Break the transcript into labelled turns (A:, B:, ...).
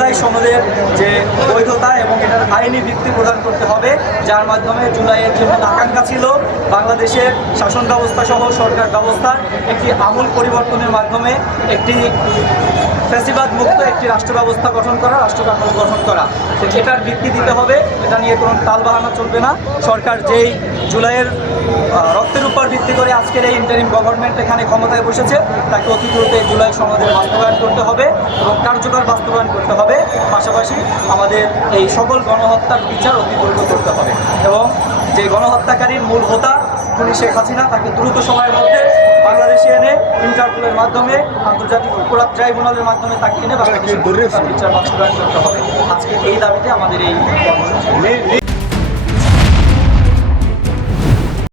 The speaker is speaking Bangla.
A: জুলাই সনদের যে বৈধতা এবং এটার আইনি ভিত্তি প্রদান করতে হবে, যার মাধ্যমে জুলাইয়ের যে আকাঙ্ক্ষা ছিল। বাংলাদেশের শাসন ব্যবস্থা সহ সরকার ব্যবস্থার একটি আমূল পরিবর্তনের মাধ্যমে একটি ফ্যাসিবাদ মুক্ত একটি রাষ্ট্র ব্যবস্থা গঠন করা, রাষ্ট্র কাঠামো গঠন করা। এটার ভিত্তি দিতে হবে, এটা নিয়ে কোনো তাল বাহানা চলবে না। সরকার যেই জুলাইয়ের রক্তের উপর ভিত্তি করে আজকের এই ইন্টারিম গভর্নমেন্ট এখানে ক্ষমতায় বসেছে। তাকে অতি দ্রুত এই জুলাই সনদের বাস্তবায়ন করতে হবে এবং কার্যকর বাস্তবায়ন করতে হবে। পাশাপাশি আমাদের এই সকল গণহত্যার বিচার অতি দ্রুত করতে হবে এবং যে গণহত্যাকারীর মূল হোতা খুনি শেখ হাসিনা তাকে দ্রুত সময়ের মধ্যে বাংলাদেশে এনে ইন্টারপোলের মাধ্যমে আন্তর্জাতিক অপরাধ ট্রাইব্যুনালের মাধ্যমে তাকে এনে বাংলাদেশের বিচার বাস্তবায়ন করতে হবে। আজকে এই দাবিতে আমাদের এই কর্মসূচি।